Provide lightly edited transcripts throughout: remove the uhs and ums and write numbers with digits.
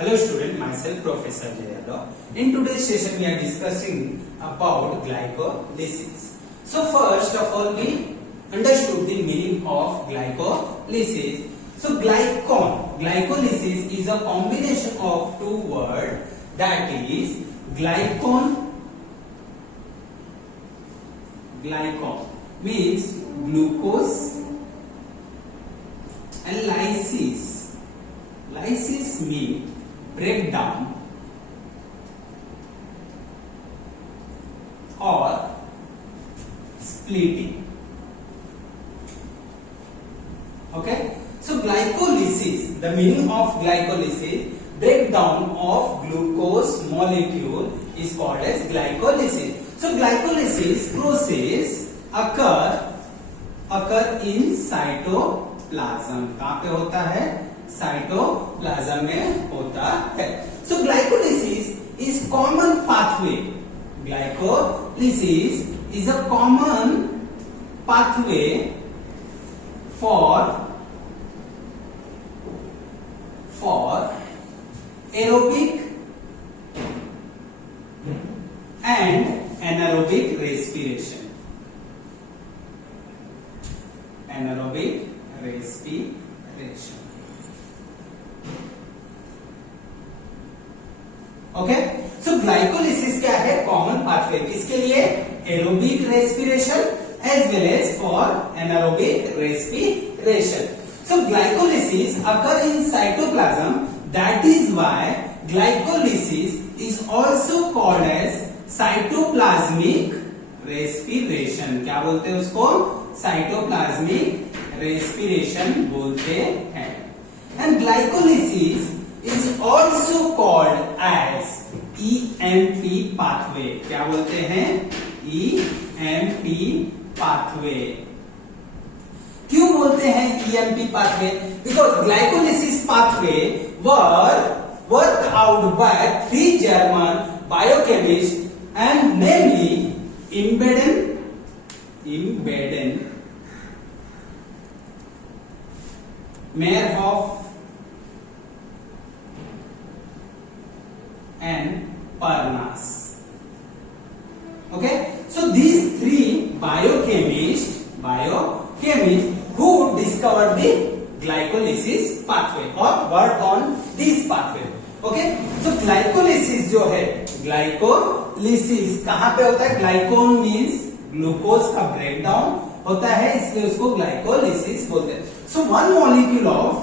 Hello student, myself Professor Jayadav. In today's session we are discussing about glycolysis. So first of all we understood the meaning of glycolysis. So glycolysis is a combination of two words, that is glycon means glucose and lysis means breakdown or splitting. Okay, so glycolysis, the meaning of glycolysis, breakdown of glucose molecule is called as glycolysis. So glycolysis process occur in cytoplasm. कहाँ पे होता है? Cytoplasm में होता है. So glycolysis is common pathway. Glycolysis is a common pathway for aerobic and anaerobic respiration. Anaerobic respiration. Okay, so glycolysis क्या है? Common pathway. किसके लिए? Aerobic respiration as well as for anaerobic respiration. So glycolysis occur in cytoplasm, that is why glycolysis is also called as cytoplasmic respiration. क्या बोलते हैं उसको? Cytoplasmic respiration बोलते हैं. And glycolysis is also called as EMP pathway. क्या बोलते हैं? EMP pathway. क्यों बोलते हैं EMP pathway? Because glycolysis pathway were worked out by three German biochemists, and namely Imbeden, Meyerhof and Parnas. Okay, so these three biochemists who discovered the glycolysis pathway or worked on this pathway. Okay, so glycolysis जो है, glycolysis कहाँ पे होता है? ग्लाइकोन means glucose का breakdown होता है, इसलिए उसको ग्लाइकोलिसिस बोलते हैं. सो वन मॉलिक्यूल ऑफ,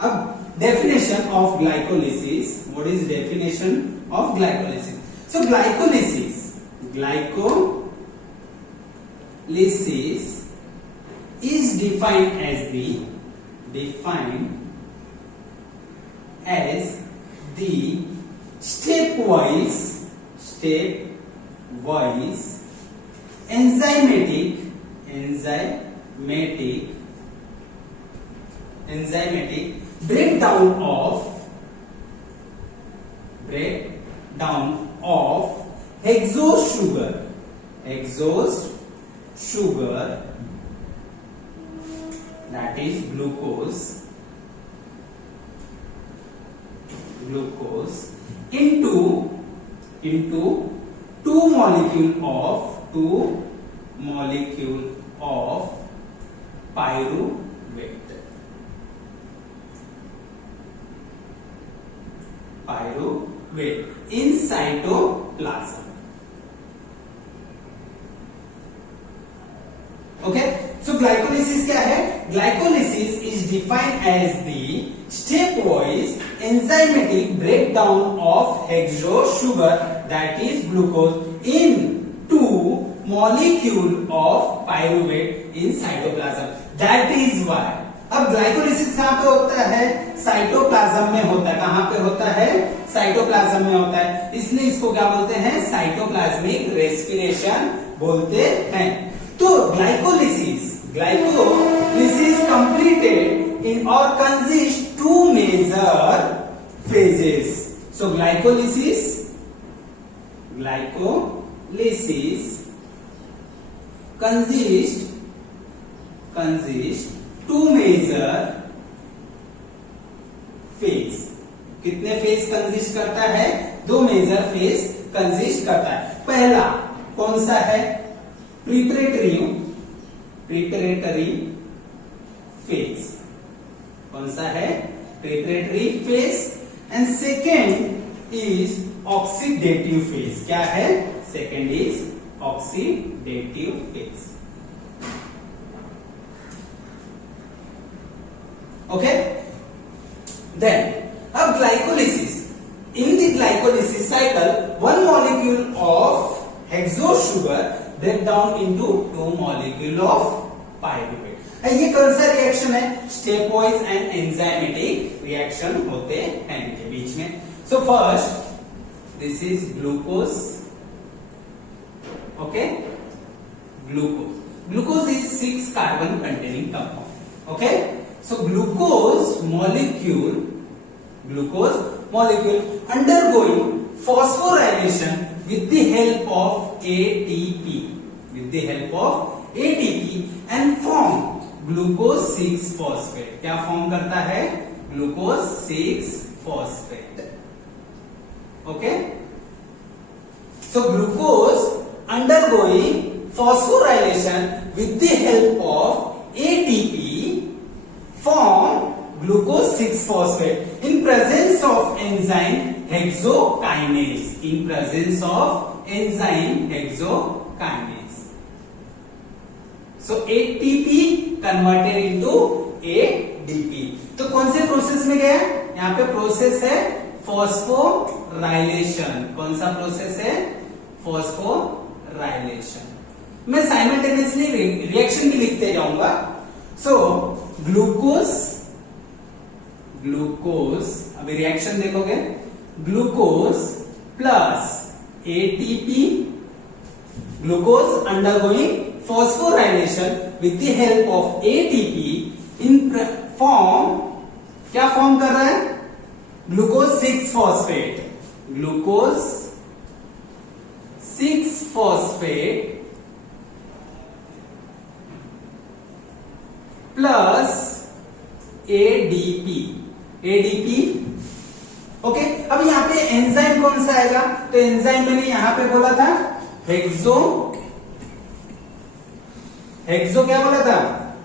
अब definition of glycolysis. What is definition of glycolysis? So glycolysis is defined as the stepwise enzymatic breakdown of hexose sugar, that is glucose into two molecule of pyruvate in cytoplasm. Okay, so glycolysis क्या है? Glycolysis is defined as the stepwise enzymatic breakdown of hexose sugar, that is glucose, in two molecule of pyruvate in cytoplasm. That is why, अब glycolysis कहाँ पे होता है? Cytoplasm में होता है. कहाँ पे होता है? साइटोप्लाज्म में होता है, इसलिए इसको क्या बोलते हैं? साइटोप्लाज्मिक रेस्पिरेशन बोलते हैं. तो glycolysis completed in or consists two major phases. So glycolysis consists two major phase. कितने फेज कंसिस्ट करता है, दो मेजर फेज कंसिस्ट करता है। पहला कौन सा है? Preparatory phase. कौन सा है? Preparatory phase. And second is oxidative phase. क्या है? Second is oxidative phase. Okay, then अब glycolysis. In the glycolysis cycle, one molecule of hexose sugar break down into two molecule of pyruvate. ये कौन सा reaction है? Step wise and enzymatic reaction होते हैं इनके बीच में। So first this is glucose. Okay, glucose is 6 carbon containing compound. Okay, so glucose molecule undergoing phosphorylation with the help of ATP and form glucose 6-phosphate। क्या form करता है? Glucose 6-phosphate। Okay, so glucose undergoing phosphorylation with the help of ATP form glucose 6-phosphate in presence of enzyme hexokinase। So ATP converted into ADP। तो कौन से process में गया? यहाँ पे प्रोसेस है फॉस्फोराइलेशन। कौन सा प्रोसेस है? फॉस्फोराइलेशन। मैं साइमल्टेनियसली रिएक्शन भी लिखते जाऊंगा। सो ग्लूकोज, अभी रिएक्शन देखोगे, glucose plus ATP, glucose undergoing phosphorylation with the help of ATP in form, क्या फॉर्म कर रहा है? Glucose 6-phosphate plus ADP। Okay, अब यहाँ पे एंजाइम कौन सा आएगा? तो एंजाइम मैंने यहां पे बोला था हेक्सो क्या बोला था?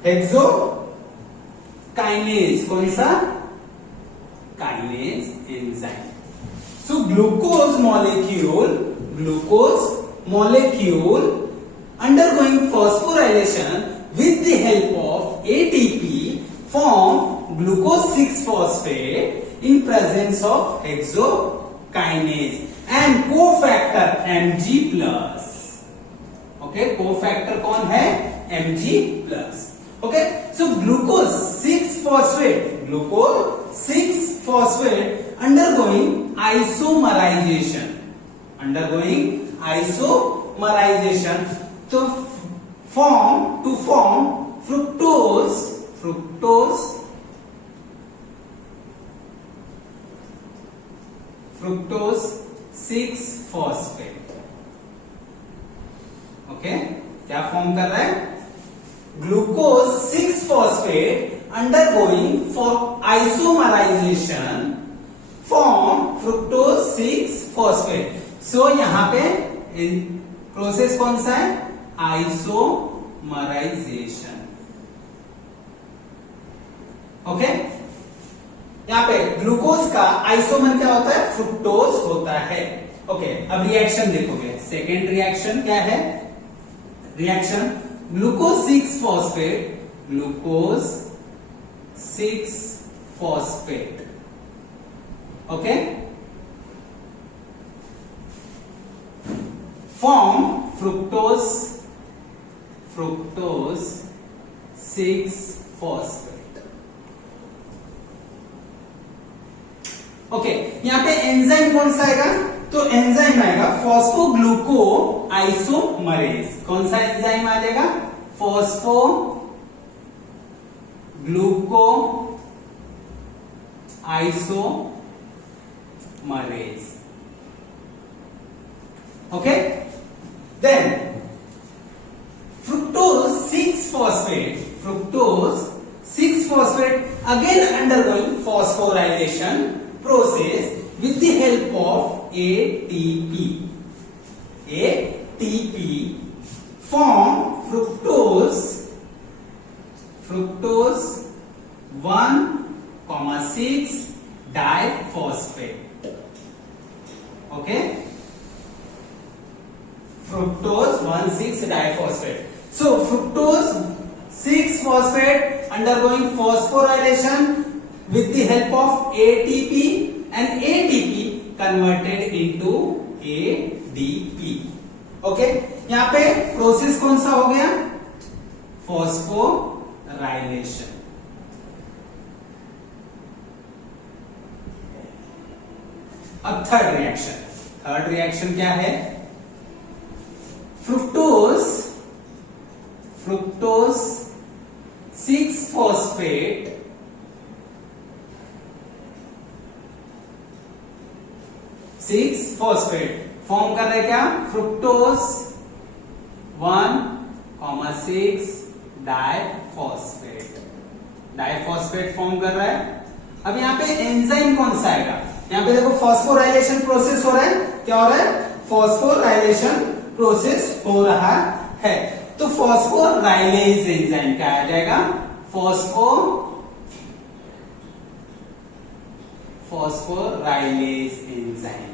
हेक्सोकाइनेज। कौन सा? Kinase enzyme. So glucose molecule undergoing phosphorylation with the help of ATP form glucose 6-phosphate in presence of hexokinase and cofactor Mg+। Okay, cofactor कौन है? Mg+। Okay, so glucose 6-phosphate undergoing isomerization to form fructose 6-phosphate। Okay, क्या form कर रहा है? Glucose 6-phosphate undergoing for isomerization form fructose 6-phosphate। सो यहां पे process कौन सा है? आइसोमराइजेशन। ओके, यहाँ पे ग्लूकोज का आइसोमर क्या होता है? फ्रुक्टोज होता है। ओके, अब रिएक्शन देखोगे। सेकेंड रिएक्शन क्या है? Reaction glucose 6-phosphate। Okay, form fructose 6-phosphate। Okay, यहाँ पे एंजाइम कौन सा आएगा? तो एंजाइम आएगा फॉस्फोग्लूकोआइसोमरेज। कौन सा एंजाइम आ जाएगा? Phosphoglucoisomerase. Okay, then fructose 6-phosphate again undergoing phosphorylation process with the help of ATP. ATP form fructose 1,6 diphosphate. Okay, fructose 1,6 diphosphate. So fructose 6-phosphate undergoing phosphorylation with the help of ATP, and ATP converted into ADP. Okay, यहाँ पे process कौन सा हो गया? Phosphorylation. अब third reaction क्या है? Fructose 6-phosphate form कर रहे क्या? फ्रुक्टोज 1,6 डाइफॉस्फेट फॉर्म कर रहा है. अब यहाँ पे एंजाइम कौन सा आएगा? यहाँ पे देखो फॉस्फोराइलेशन प्रोसेस हो रहा है. क्या हो रहा है? फॉस्फोराइलेशन प्रोसेस हो रहा है. तो फॉस्फोराइलेज एंजाइम क्या आ जाएगा? Phosphorylase enzyme.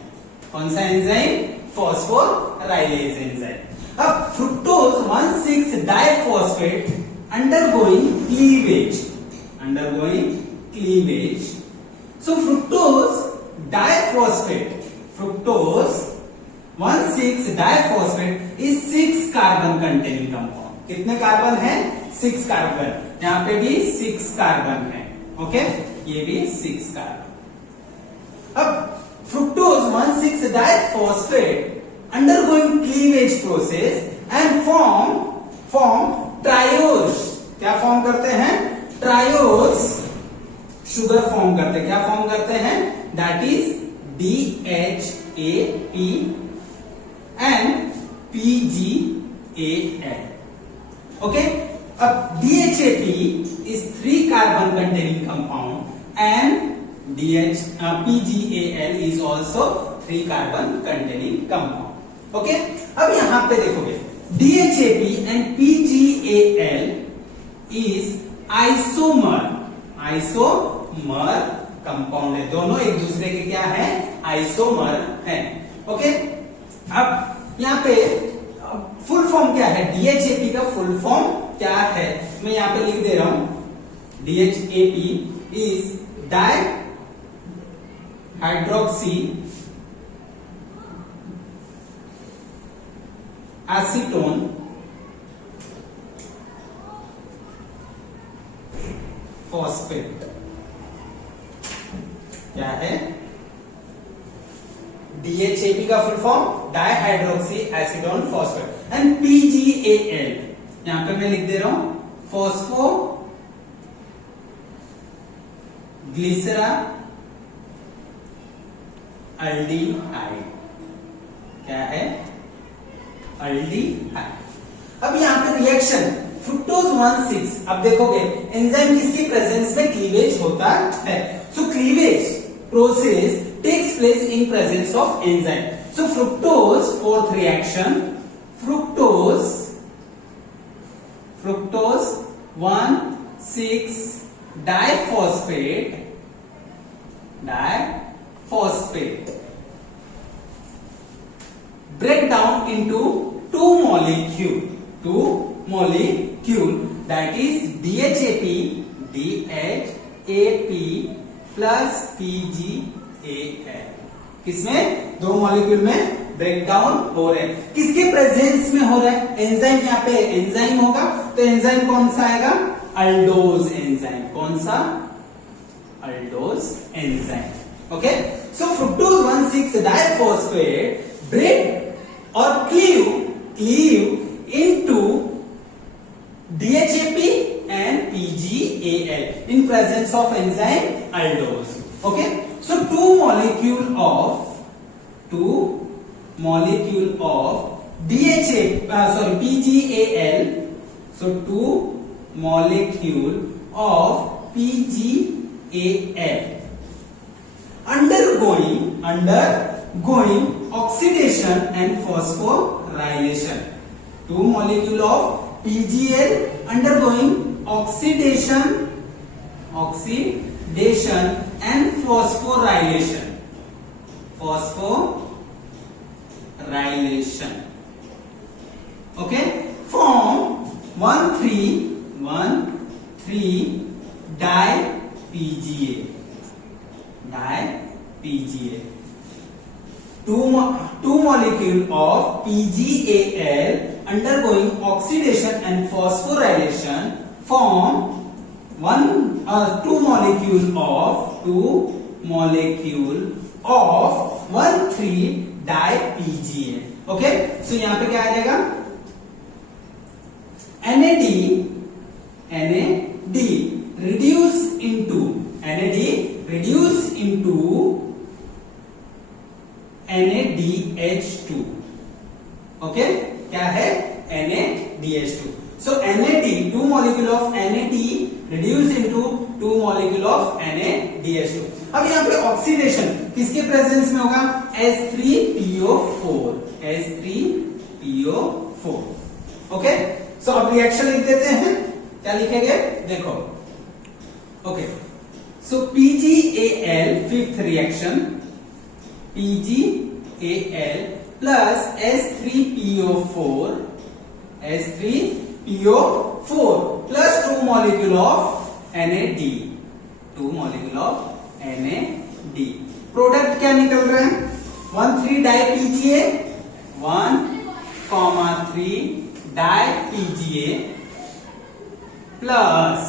कौन सा एंजाइम? Phosphorylase enzyme. अब fructose 1,6 diphosphate undergoing cleavage. So fructose 1,6 diphosphate is 6 carbon containing compound. कितने कार्बन है? 6 कार्बन. यहाँ पे भी 6 कार्बन है. ओके, ये भी 6 कार्बन. अब fructose 1,6 diphosphate undergoing cleavage process and form triose. क्या फॉर्म करते हैं? ट्रायोज शुगर फॉर्म करते हैं. क्या फॉर्म करते हैं? That is DHAP and PGAL. Okay, अब DHAP is 3 carbon containing compound and PGAL is also 3 carbon containing compound. Okay, अब यहां पे देखोगे DHAP and PGAL is isomer compound है. दोनों एक दूसरे के क्या है? आइसोमर है. ओके, अब यहाँ पे फुल फॉर्म क्या है? DHAP का फुल फॉर्म क्या है? मैं यहाँ पे लिख दे रहा हूं. DHAP is dihydroxy acetone phosphate. क्या है? DHAP का full form dihydroxy acetone phosphate and PGAL यहां पे मैं लिख दे रहा हूं फॉस्फो ग्लिसरा अल्डिहाइड. क्या है? अल्डिहाइड. अब यहां पे रिएक्शन फ्रुक्टोज 1,6. अब देखोगे एंजाइम किसकी प्रेजेंस में क्लीवेज होता है. So cleavage process takes place in presence of enzyme. So fructose fourth reaction fructose 1,6 diphosphate break down into two molecule that is DHAP plus PGAL. किसमें? 2 मॉलिक्यूल में break down हो रहे हैं. किसके प्रेजेंस में हो रहा है? एंजाइम. यहाँ पे एंजाइम होगा तो एंजाइम कौन सा आएगा? अल्डोज एंजाइम. कौन सा? अल्डोज एंजाइम. ओके, सो फ्रुक्टोज 1,6 डाइफॉस्फेट ब्रेक और cleave into DHAP and PGAL in presence of enzyme aldose. Okay, so two molecule of PGAL. So two molecule of PGAL undergoing undergoing oxidation and phosphorylation. Two molecule of PGL undergoing oxidation and phosphorylation. Okay, from 1,3-di-PGA. Two molecule of PGAl undergoing oxidation and phosphorylation form two molecule of 1,3-di-PGA. Okay, so यहां पे क्या आ जाएगा? NAD reduce into NADH2. Okay, क्या है? NADH2. So NAD, two molecule of NAD reduce into two molecule of NADH2. अब यहाँ पे ऑक्सीडेशन किसके प्रेजेंस में होगा? H3PO4. ओके, सो अब रिएक्शन लिख देते हैं. क्या लिखेंगे? देखो. Okay, so PgAl, fifth reaction, PgAl plus H3PO4 plus two molecule of NAD. Product क्या निकल रहे हैं? 1,3-di-PGA 1,3-di-PGA प्लस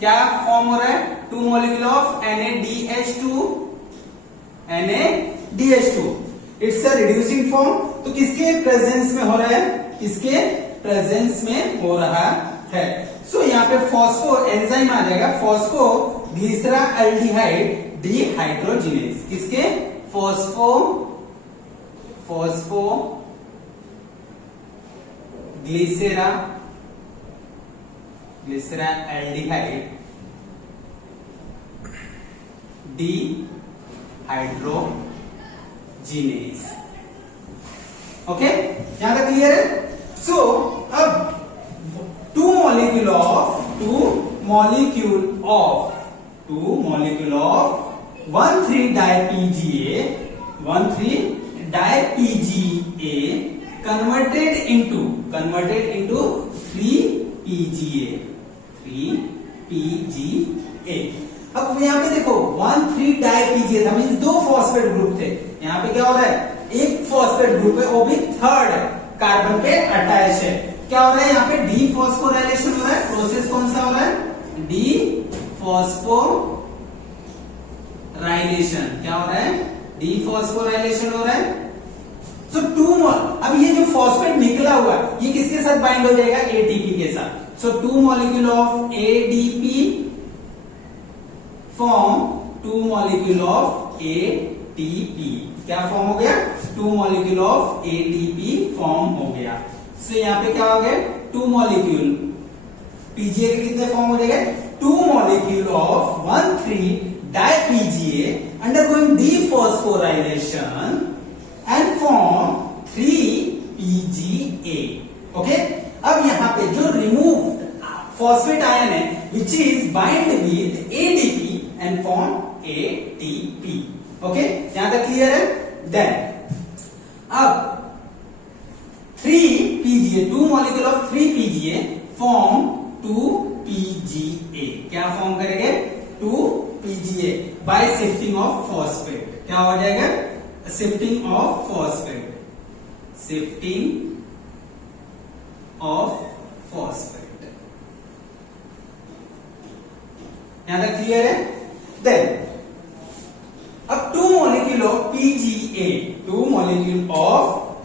क्या फॉर्म हो रहा है? Two molecule of NADH2. It's a reducing form. तो किसके प्रेजेंस में हो रहा है? किसके प्रेजेंस में हो रहा है? सो यहाँ पे फॉस्फो एंजाइम आ जाएगा, फॉस्फो ग्लिसरा एल्डिहाइड डिहाइड्रोजिनेज. किसके? Phospho glyceraldehyde dehydrogenase. Okay, यहां तक क्लियर है? सो अब two molecule of 1,3-di-PGA converted into 3PGA. अब यहाँ पे देखो 1,3-di-PGA था, मीन्स दो फॉस्फेट ग्रुप थे. यहाँ पे क्या हो रहा है? एक फॉस्फेट ग्रुप है, वो भी थर्ड कार्बन पे अटैच है. क्या हो रहा है? यहाँ पे डीफॉस्फोराइलेशन हो रहा है. प्रोसेस कौन सा हो रहा है? डीफॉस्फोराइलेशन. क्या हो रहा है? डीफॉस्फोराइलेशन हो रहा है. सो अब ये जो फॉस्फेट निकला हुआ है, ये किसके साथ बाइंड हो जाएगा? एटीपी के साथ. So two molecule of ADP form two molecule of ATP. क्या फॉर्म हो गया? Two molecule of ATP form हो गया. सो यहाँ पे क्या हो गया? टू मॉलिक्यूल पीजीए के कितने फॉर्म हो जाएंगे? To molecule of 1,3-di-PGA undergoing dephosphorylation and form 3PGA. Okay, अब यहाँ पे जो रिमूव फॉस्फेट आयन है which is bind with ADP and form ATP. Okay, यहां तक क्लियर है? देन अब 3PGA, two molecule of 3PGA form 2PGA. क्या फॉर्म करेंगे? 2PGA by shifting of phosphate. क्या हो जाएगा? shifting of phosphate. यहां तक क्लियर है? देन अब two molecule of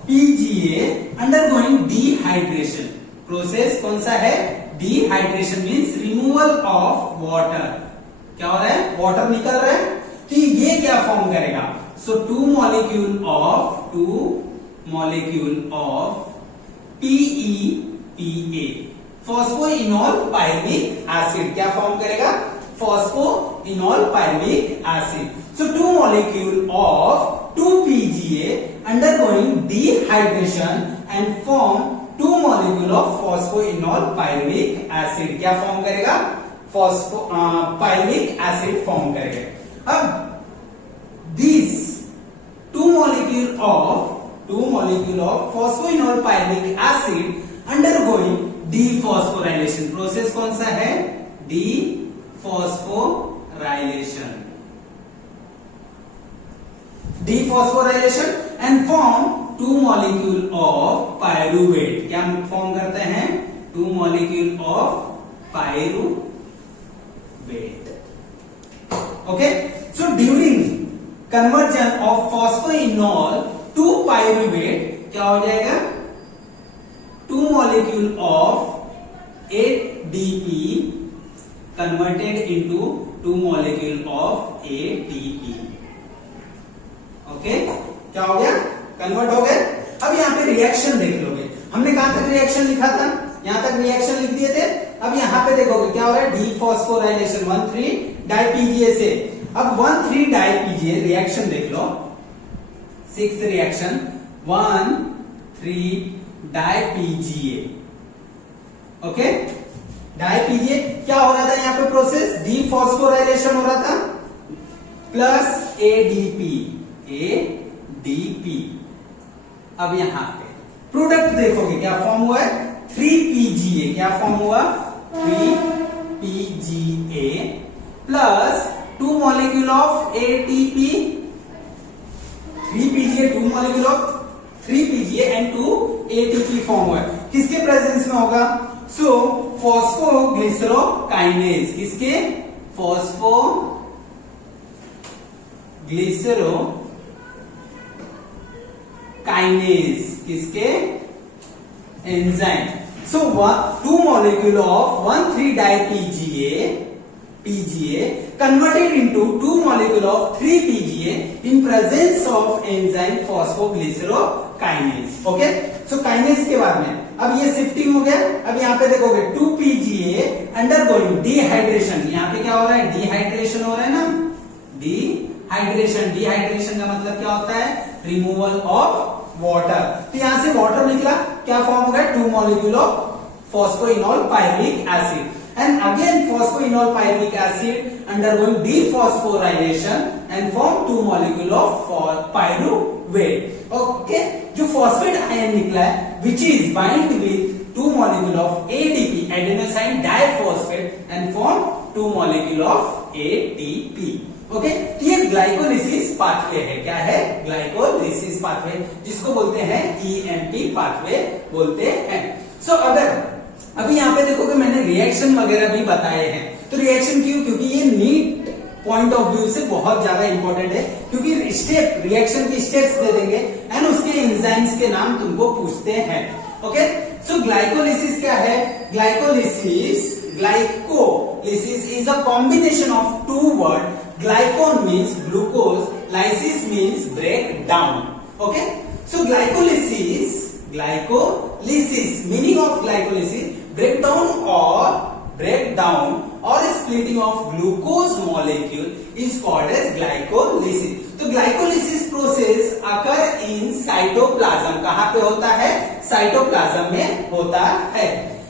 PGA undergoing dehydration. Process कौन सा है? Dehydration means removal of water. क्या हो रहा है? वाटर निकल रहा है. तो ये क्या फॉर्म करेगा? So two molecule of PEPA, phosphoenol pyruvic acid. क्या फॉर्म करेगा? Phosphoenol pyruvic acid. So two molecule of 2-PGA undergoing dehydration and form 2 molecule of phosphoenol pyruvic acid. क्या फॉर्म करेगा? pyruvic acid फॉर्म करेगा. अब these 2 molecule of phosphoenol pyruvic acid undergoing dephosphorylation. Process कौन सा है? dephosphorylation and form 2 molecule of pyruvate. क्या form करते हैं? 2 molecule of pyruvate. Okay, so during conversion of phosphoenol to pyruvate क्या हो जाएगा? 2 molecule of ADP converted into 2 molecule of ATP. Okay, क्या हो गया? कन्वर्ट हो गए. अब यहाँ पे रिएक्शन देख लोगे. हमने कहां तक रिएक्शन लिखा था? यहां तक रिएक्शन लिख दिए थे. अब यहाँ पे देखोगे क्या हो रहा है? डीफॉस्फोराइलेशन 1,3-डाईपीजीए से. अब 1,3-डाईपीजीए रिएक्शन देख लो. 6th reaction 1,3-डाईपीजीए. ओके, डाईपीजीए क्या हो रहा था यहाँ पे? प्रोसेस डीफॉस्फोराइलेशन हो रहा था प्लस एडीपी. अब यहां पे प्रोडक्ट देखोगे क्या फॉर्म हुआ है? 3-PGA. क्या फॉर्म हुआ? 3-PGA plus 2 molecule of ATP. 3-PGA 2 molecule of 3-PGA and 2 ATP form हुआ है. किसके प्रेजेंस में होगा? सो फॉस्फोग्लिसरोकाइनेज. किसके? फॉस्फोग्लिसरोकाइनेज. किसके? Enzyme. So 2 molecule of 1,3-DiPGA converted into 2 molecule of 3-PGA in presence of enzyme phosphoglycerokinase. Okay, so kinase के बाद में अब ये शिफ्टिंग हो गया. अब यहाँ पे देखोगे 2-PGA अंडरगोइंग डिहाइड्रेशन. यहाँ पे क्या हो रहा है? डिहाइड्रेशन हो रहा है ना. डिहाइड्रेशन का मतलब क्या होता है? Removal of water. तो यहां से वाटर निकला. क्या फॉर्म हो गया? 2 molecule of phosphoenol pyruvic acid. And again phosphoenol pyruvic acid undergoing dephosphorylation and form 2 molecule of pyruvate. Okay, जो phosphate ion निकला है which is bind with 2 molecule of ADP adenosine diphosphate and form 2 molecule of ATP. Okay, तो ये glycolysis pathway है. क्या है? Glycolysis pathway, जिसको बोलते हैं EMP पाथवे बोलते हैं. सो अगर अभी यहाँ पे देखो कि मैंने रिएक्शन वगैरह भी बताए हैं. तो रिएक्शन क्यों? क्योंकि ये नीट पॉइंट ऑफ व्यू से बहुत ज्यादा इंपॉर्टेंट है. क्योंकि स्टेप, रिएक्शन की स्टेप्स दे देंगे एंड उसके एंजाइम्स के नाम तुमको पूछते हैं. ओके, सो ग्लाइकोलिसिस क्या है? Glycolysis is a combination of 2 words. Glycon means glucose, lysis means break down. Okay, so glycolysis meaning of glycolysis, breakdown or splitting of glucose molecule is called as glycolysis. तो glycolysis process occur in cytoplasm. कहां पे होता है? Cytoplasm में होता है.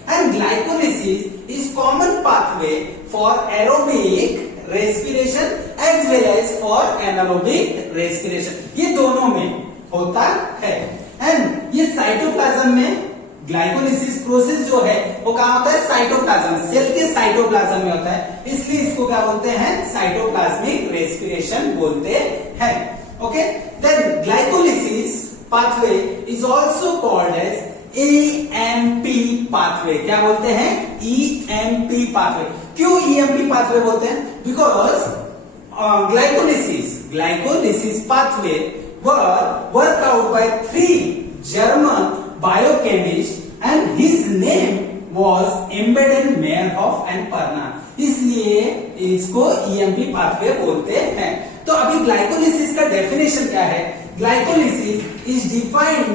And glycolysis is common pathway for aerobic respiration as well as for anaerobic respiration. ये दोनों में होता है. एंड ये साइटोप्लाज्म में ग्लाइकोलिसिस प्रोसेस जो है वो कहां होता है? साइटोप्लाज्म, सेल के साइटोप्लाज्म में होता है. इसलिए इसको क्या बोलते हैं? साइटोप्लाज्मिक रेस्पिरेशन बोलते हैं. Okay, then glycolysis pathway is also called as EMP pathway. क्या बोलते हैं? EMP pathway. क्यों EMP पाथवे बोलते हैं? Because glycolysis pathway were worked out by 3 German biochemists and his name was Embeden, Meyerhoff and Perna. इसलिए इसको EMP pathway बोलते हैं. तो अभी ग्लाइकोलिसिस का डेफिनेशन क्या है? Glycolysis is defined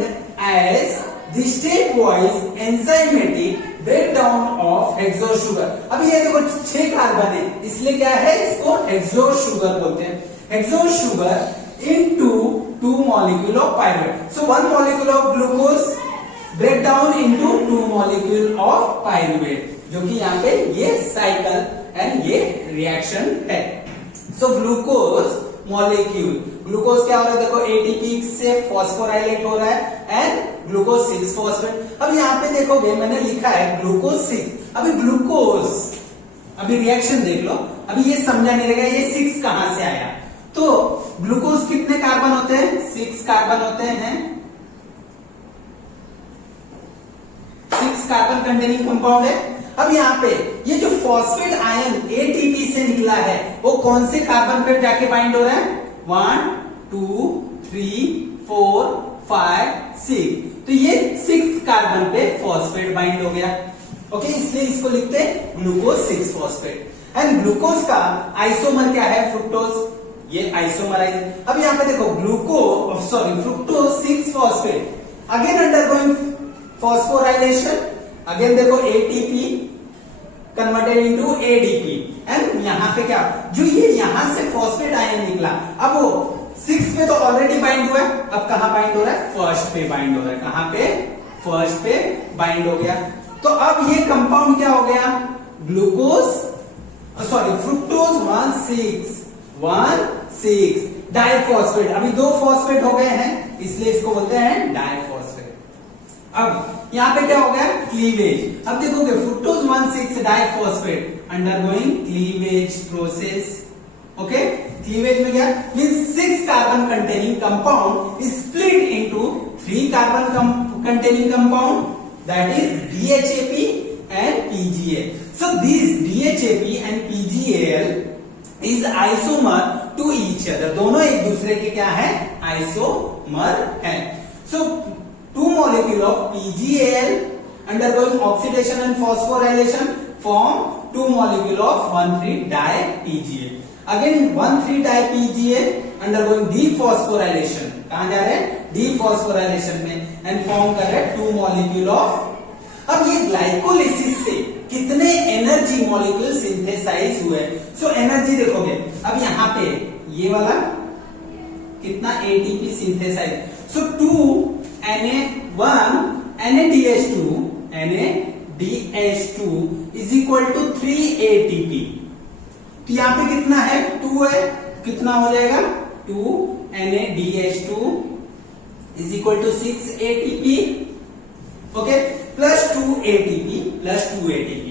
as the stepwise enzymatic breakdown of hexose sugar. अभी ये देखो 6 कार्बन है, इसलिए क्या है? इसको हेक्सोज शुगर बोलते हैं. Hexose sugar into 2 molecule of pyruvate. So 1 molecule of glucose break down into 2 molecule of pyruvate, जो कि यहाँ पे ये साइकिल एंड ये रिएक्शन है. सो ग्लूकोज मॉलिक्यूल, ग्लूकोज क्या हो रहा है देखो, एटीपी से फॉस्फोराइलेट हो रहा है एंड ग्लूकोज 6 फॉस्फेट. अब यहाँ पे देखोगे मैंने लिखा है ग्लूकोज 6. अभी ग्लूकोज, अभी रिएक्शन देख लो, अभी ये समझा नहीं रहेगा ये 6 कहां से आया. तो ग्लूकोज कितने कार्बन होते हैं, 6 कार्बन होते हैं. 6 कार्बन कंटेनिंग कंपाउंड है. अब यहाँ पे ये जो फॉस्फेट आयन एटीपी से निकला है वो कौन से कार्बन पे जाके बाइंड हो रहा है, 1 2 3 4 5 6. तो ये 6 कार्बन पे फॉस्फेट बाइंड हो गया. ओके, इसलिए इसको लिखते हैं ग्लूकोज 6 फॉस्फेट. एंड ग्लूकोज का आइसोमर क्या है, फ्रुक्टोज. ये आइसोमराइज. अब यहाँ पे देखो fructose 6 phosphate again undergoing phosphorylation. Again देखो ATP converted into ADP. And यहाँ पे क्या, जो ये यहां से फॉस्फेट आयन निकला, अब वो 6 पे तो ऑलरेडी बाइंड हुआ है, अब कहां बाइंड हो रहा है, फर्स्ट पे बाइंड हो रहा है. कहां पे, फर्स्ट पे बाइंड हो गया. तो अब ये कंपाउंड क्या हो गया, ग्लूकोज फ्रुक्टोज 1,6 डाइफॉस्फेट. अभी 2 फॉस्फेट हो गए हैं, इसलिए इसको बोलते हैं डाइफॉस्फेट. अब यहां पे क्या हो गया, क्लीवेज. अब देखोगे fructose 1,6 diphosphate undergoing cleavage process. Okay, cleavage में क्या means 6 carbon containing compound is split into 3 carbon containing compound, that is DHAP and PGA. So these DHAP and PGAL is isomer to each other. दोनों एक दूसरे के क्या है, isomer है. So 2 molecule of PGAL undergoing oxidation and phosphorylation form 2 molecule of 1,3-di-PGA. Again 1,3-di-PGA undergoing dephosphorylation. कहां जा रहे हैं, dephosphorylation में, and form कर रहे हैं 2 molecule of. अब ये ग्लाइकोलिसिस से कितने एनर्जी मॉलिक्यूल सिंथेसाइज हुए. सो एनर्जी देखोगे, अब यहाँ पे ये वाला कितना ATP synthesize. So 2 Na1 NADH2 is equal to 3 ATP. तो यहाँ पे कितना है, 2 है, कितना हो जाएगा, 2 NADH2 is equal to 6 ATP. Okay, plus 2 ATP plus 2 ATP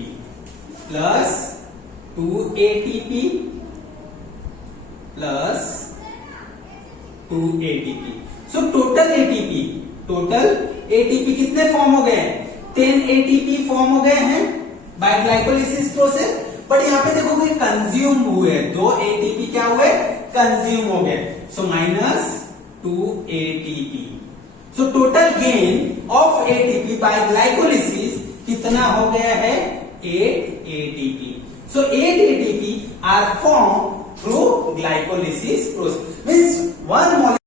plus 2 ATP plus 2 ATP. So total ATP कितने फॉर्म हो गए, 10 ATP फॉर्म हो गए हैं बाय ग्लाइकोलिसिस प्रोसेस. बट यहाँ पे देखोगे कंज्यूम हुए 2 ATP क्या हुए, कंज्यूम हो गए. So minus 2 ATP. So total gain of ATP by glycolysis कितना हो गया है, 8 ATP. So 8 ATP are form through glycolysis process. Means 1 molecule